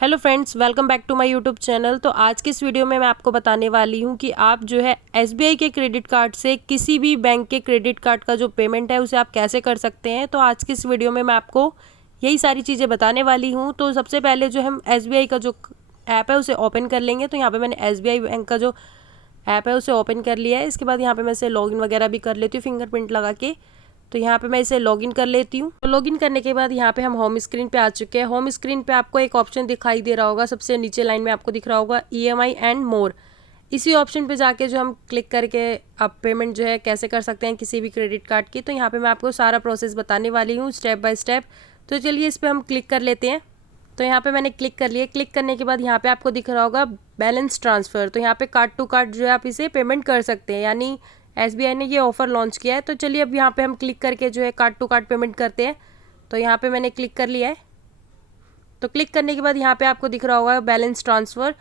Hello friends, welcome back to my YouTube channel. तो आज की इस वीडियो में मैं आपको बताने वाली हूं कि आप जो है एसबीआई के क्रेडिट कार्ड से किसी भी बैंक के क्रेडिट कार्ड का जो पेमेंट है उसे आप कैसे कर सकते हैं। तो आज की इस वीडियो में मैं आपको यही सारी चीज़ें बताने वाली हूं। तो सबसे पहले जो हम एसबीआई का जो ऐप है उसे ओपन कर लेंगे। तो यहाँ पर मैंने एसबीआई बैंक का जो ऐप है उसे ओपन कर लिया है। इसके बाद यहाँ पर मैं इसे लॉगिन वगैरह भी कर लेती हूँ फिंगरप्रिंट लगा के। तो यहाँ पे मैं इसे लॉगिन कर लेती हूँ। तो लॉगिन करने के बाद यहाँ पे हम होम स्क्रीन पे आ चुके हैं। होम स्क्रीन पे आपको एक ऑप्शन दिखाई दे रहा होगा, सबसे नीचे लाइन में आपको दिख रहा होगा ईएमआई एंड मोर। इसी ऑप्शन पे जाके जो हम क्लिक करके आप पेमेंट जो है कैसे कर सकते हैं किसी भी क्रेडिट कार्ड की। तो यहाँ पे मैं आपको सारा प्रोसेस बताने वाली हूँ स्टेप बाय स्टेप। तो चलिए इस पर हम क्लिक कर लेते हैं। तो यहाँ पे मैंने क्लिक कर लिया। क्लिक करने के बाद यहाँ पे आपको दिख रहा होगा बैलेंस ट्रांसफ़र। तो यहाँ पे कार्ड टू कार्ड जो है आप इसे पेमेंट कर सकते हैं, यानी एसबीआई ने ये ऑफ़र लॉन्च किया है। तो चलिए अब यहाँ पे हम क्लिक करके जो है कार्ड टू कार्ड पेमेंट करते हैं। तो यहाँ पे मैंने क्लिक कर लिया है। तो क्लिक करने के बाद यहाँ पे आपको दिख रहा होगा बैलेंस ट्रांसफ़र।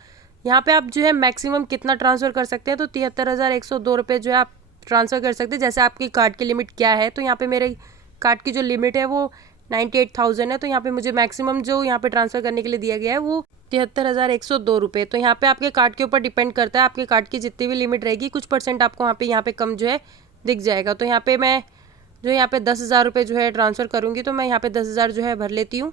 यहाँ पे आप जो है मैक्सिमम कितना ट्रांसफ़र कर सकते हैं, तो 73,102 रुपये जो है आप ट्रांसफ़र कर सकते हैं, जैसे आपकी कार्ड की लिमिट क्या है। तो यहाँ पे मेरे कार्ड की जो लिमिट है वो 98,000 है। तो यहाँ पे मुझे मैक्सिमम जो यहाँ पे ट्रांसफ़र करने के लिए दिया गया है वो 73,102 रुपये। तो यहाँ पे आपके कार्ड के ऊपर डिपेंड करता है, आपके कार्ड की जितनी भी लिमिट रहेगी कुछ परसेंट आपको यहाँ पे कम जो है दिख जाएगा। तो यहाँ पे मैं जो यहाँ पे 10,000 रुपये जो है ट्रांसफ़र करूँगी, तो मैं यहाँ पे 10,000 जो है भर लेती हूँ।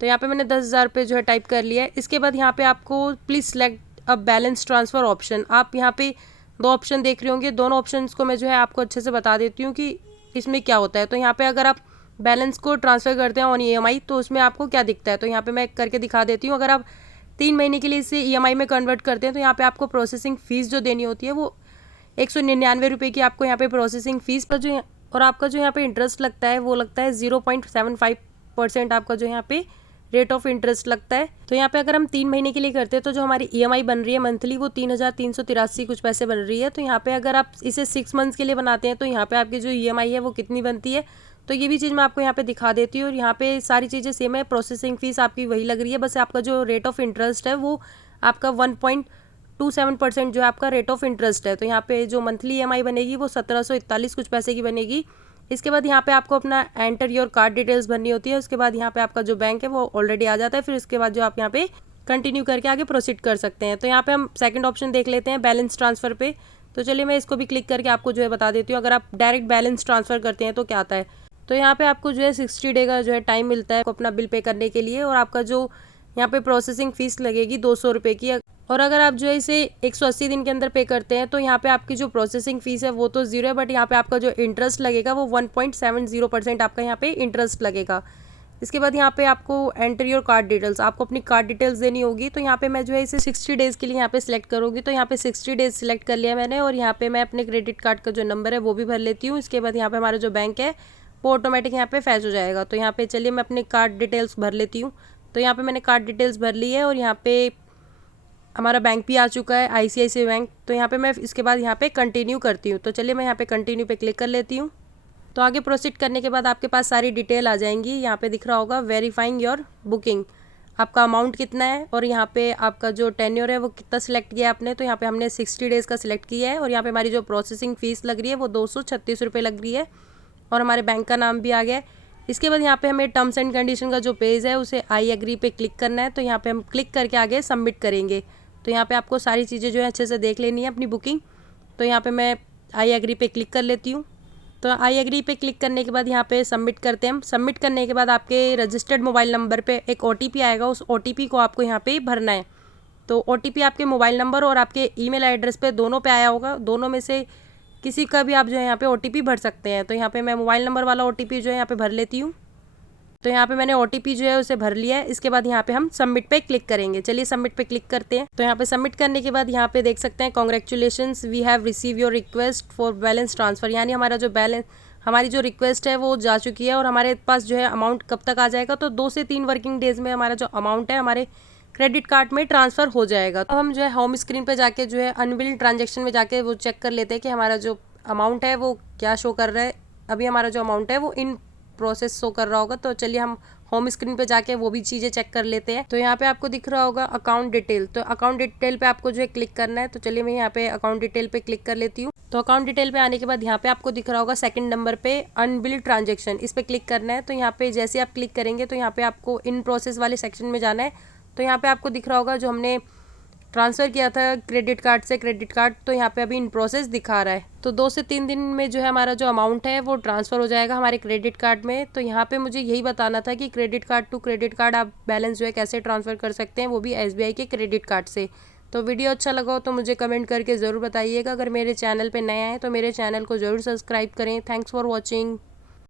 तो यहाँ पे मैंने 10,000 रुपये जो है टाइप कर लिया है। इसके बाद यहाँ पे आपको please select a balance transfer option. आप यहाँ पे दो ऑप्शन देख रहे होंगे, दोनों ऑप्शंस को मैं जो है आपको अच्छे से बता देती हूँ कि इसमें क्या होता है। तो यहाँ पे अगर आप बैलेंस को ट्रांसफ़र करते हैं ऑन ईएमआई तो उसमें आपको क्या दिखता है, तो यहाँ पे मैं करके दिखा देती हूँ। अगर आप 3 महीने के लिए इसे ईएमआई में कन्वर्ट करते हैं तो यहाँ पे आपको प्रोसेसिंग फ़ीस जो देनी होती है वो 199 रुपये की आपको यहाँ पे प्रोसेसिंग फ़ीस पर जो, और आपका जो यहाँ पे इंटरेस्ट लगता है वो लगता है 0.75% आपका जो यहाँ पे रेट ऑफ इंटरेस्ट लगता है। तो यहाँ पे अगर हम 3 महीने के लिए करते हैं तो जो हमारी ईएमआई बन रही है मंथली वो 3,383 कुछ पैसे बन रही है। तो यहाँ पे अगर आप इसे 6 मंथ्स के लिए बनाते हैं तो यहाँ पे आपकी जो ईएमआई है वो कितनी बनती है, तो ये भी चीज़ मैं आपको यहाँ पे दिखा देती हूँ। और यहाँ पे सारी चीज़ें सेम है, प्रोसेसिंग फ़ीस आपकी वही लग रही है, बस आपका जो रेट ऑफ इंटरेस्ट है वो आपका 1.27% जो है आपका रेट ऑफ इंटरेस्ट है। तो यहाँ पे जो मंथली ईएमआई बनेगी वो 1741 कुछ पैसे की बनेगी। इसके बाद यहाँ पे आपको अपना एंटर योर कार्ड डिटेल्स भरनी होती है। उसके बाद यहाँ पे आपका जो बैंक है वो ऑलरेडी आ जाता है। फिर उसके बाद जो आप यहाँ पे कंटिन्यू करके आगे प्रोसीड कर सकते हैं। तो यहाँ पे हम सेकंड ऑप्शन देख लेते हैं बैलेंस ट्रांसफ़र पे। तो चलिए मैं इसको भी क्लिक करके आपको जो है बता देती हूँ। अगर आप डायरेक्ट बैलेंस ट्रांसफ़र करते हैं तो क्या आता है, तो यहाँ पे आपको जो है 60 डे का जो है टाइम मिलता है अपना बिल पे करने के लिए। और आपका जो यहाँ पे प्रोसेसिंग फ़ीस लगेगी 200 रुपये की। और अगर आप जो है इसे 180 दिन के अंदर पे करते हैं तो यहाँ पे आपकी जो प्रोसेसिंग फ़ीस है वो तो ज़ीरो है, बट यहाँ पे आपका जो इंटरेस्ट लगेगा वो 1.70% आपका यहाँ पे इंटरेस्ट लगेगा। इसके बाद यहाँ पे आपको एंटर योर कार्ड डिटेल्स, आपको अपनी कार्ड डिटेल्स देनी होगी। तो यहाँ पे मैं जो है इसे 60 डेज़ के लिए यहाँ पे सिलेक्ट करूँगी। तो यहाँ पे 60 डेज़ सिलेक्ट कर लिया मैंने। और यहाँ पे मैं अपने क्रेडिट कार्ड का जो नंबर है वो भी भर लेती हूँ। इसके बाद यहाँ पे हमारा जो बैंक है वो ऑटोमेटिक यहाँ पे फैच हो जाएगा। तो यहाँ पे चलिए मैं अपनी कार्ड डिटेल्स भर लेती हूँ। तो यहाँ पे मैंने कार्ड डिटेल्स भर ली है और यहाँ पे हमारा बैंक भी आ चुका है आईसीआईसीआई बैंक। तो यहाँ पे मैं इसके बाद यहाँ पे कंटिन्यू करती हूँ। तो चलिए मैं यहाँ पे कंटिन्यू पे क्लिक कर लेती हूँ। तो आगे प्रोसीड करने के बाद आपके पास सारी डिटेल आ जाएंगी। यहाँ पे दिख रहा होगा वेरीफाइंग योर बुकिंग, आपका अमाउंट कितना है और यहाँ पे आपका जो टेन्योर है वो कितना सिलेक्ट किया है आपने। तो यहाँ पे हमने 60 डेज़ का सिलेक्ट किया है। और यहाँ पे हमारी जो प्रोसेसिंग फ़ीस लग रही है वो 236 रुपये लग रही है। और हमारे बैंक का नाम भी आ गया है। इसके बाद यहाँ पे हमें टर्म्स एंड कंडीशन का जो पेज है उसे आई एग्री पे क्लिक करना है। तो यहाँ पे हम क्लिक करके आगे सबमिट करेंगे। तो यहाँ पे आपको सारी चीज़ें जो है अच्छे से देख लेनी है अपनी बुकिंग। तो यहाँ पे मैं आई एग्री पे क्लिक कर लेती हूँ। तो आई एग्री पे क्लिक करने के बाद यहाँ पे सबमिट करते हैं हम। सबमिट करने के बाद आपके रजिस्टर्ड मोबाइल नंबर पे एक ओटीपी आएगा, उस ओटीपी को आपको यहाँ पे भरना है। तो ओटीपी आपके मोबाइल नंबर और आपके ईमेल एड्रेस पे दोनों पे आया होगा, दोनों में से किसी का भी आप जो है यहाँ पे ओटीपी भर सकते हैं। तो यहाँ पे मैं मोबाइल नंबर वाला ओटीपी जो है यहाँ पे भर लेती हूँ। तो यहाँ पे मैंने ओटीपी जो है उसे भर लिया है। इसके बाद यहाँ पे हम सबमिट पे क्लिक करेंगे। चलिए सबमिट पे क्लिक करते हैं। तो यहाँ पे सबमिट करने के बाद यहाँ पे देख सकते हैं congratulations we have receive your request for balance transfer, यानी हमारा जो बैलेंस, हमारी जो रिक्वेस्ट है वो जा चुकी है। और हमारे पास जो है अमाउंट कब तक आ जाएगा, तो 2 से 3 वर्किंग डेज़ में हमारा जो अमाउंट है हमारे क्रेडिट कार्ड में ट्रांसफ़र हो जाएगा। तो हम जो है होम स्क्रीन पे जाके जो है अनबिल्ड ट्रांजेक्शन में जाके वो चेक कर लेते हैं कि हमारा जो अमाउंट है वो क्या शो कर रहा है। अभी हमारा जो अमाउंट है वो इन प्रोसेस शो कर रहा होगा। तो चलिए हम होम स्क्रीन पे जाके वो भी चीज़ें चेक कर लेते हैं। तो यहाँ पे आपको दिख रहा होगा अकाउंट डिटेल, तो अकाउंट डिटेल पे आपको जो है क्लिक करना है। तो चलिए मैं यहाँ पे अकाउंट डिटेल पे क्लिक कर लेती हूँ। तो अकाउंट डिटेल पे आने के बाद यहाँ पे आपको दिख रहा होगा सेकंड नंबर पे अनबिल्ड ट्रांजेक्शन, इस पे क्लिक करना है। तो यहाँ पे जैसे आप क्लिक करेंगे तो यहाँ पे आपको इन प्रोसेस वाले सेक्शन में जाना है। तो यहाँ पे आपको दिख रहा होगा जो हमने ट्रांसफ़र किया था क्रेडिट कार्ड से क्रेडिट कार्ड, तो यहाँ पे अभी इन प्रोसेस दिखा रहा है। तो 2 से 3 दिन में जो है हमारा जो अमाउंट है वो ट्रांसफ़र हो जाएगा हमारे क्रेडिट कार्ड में। तो यहाँ पे मुझे यही बताना था कि credit card to credit card आप बैलेंस जो है कैसे ट्रांसफ़र कर सकते हैं, वो भी SBI के क्रेडिट कार्ड से। तो वीडियो अच्छा लगा हो तो मुझे कमेंट करके ज़रूर बताइएगा। अगर मेरे चैनल पर नए आए तो मेरे चैनल को ज़रूर सब्सक्राइब करें। Thanks for watching.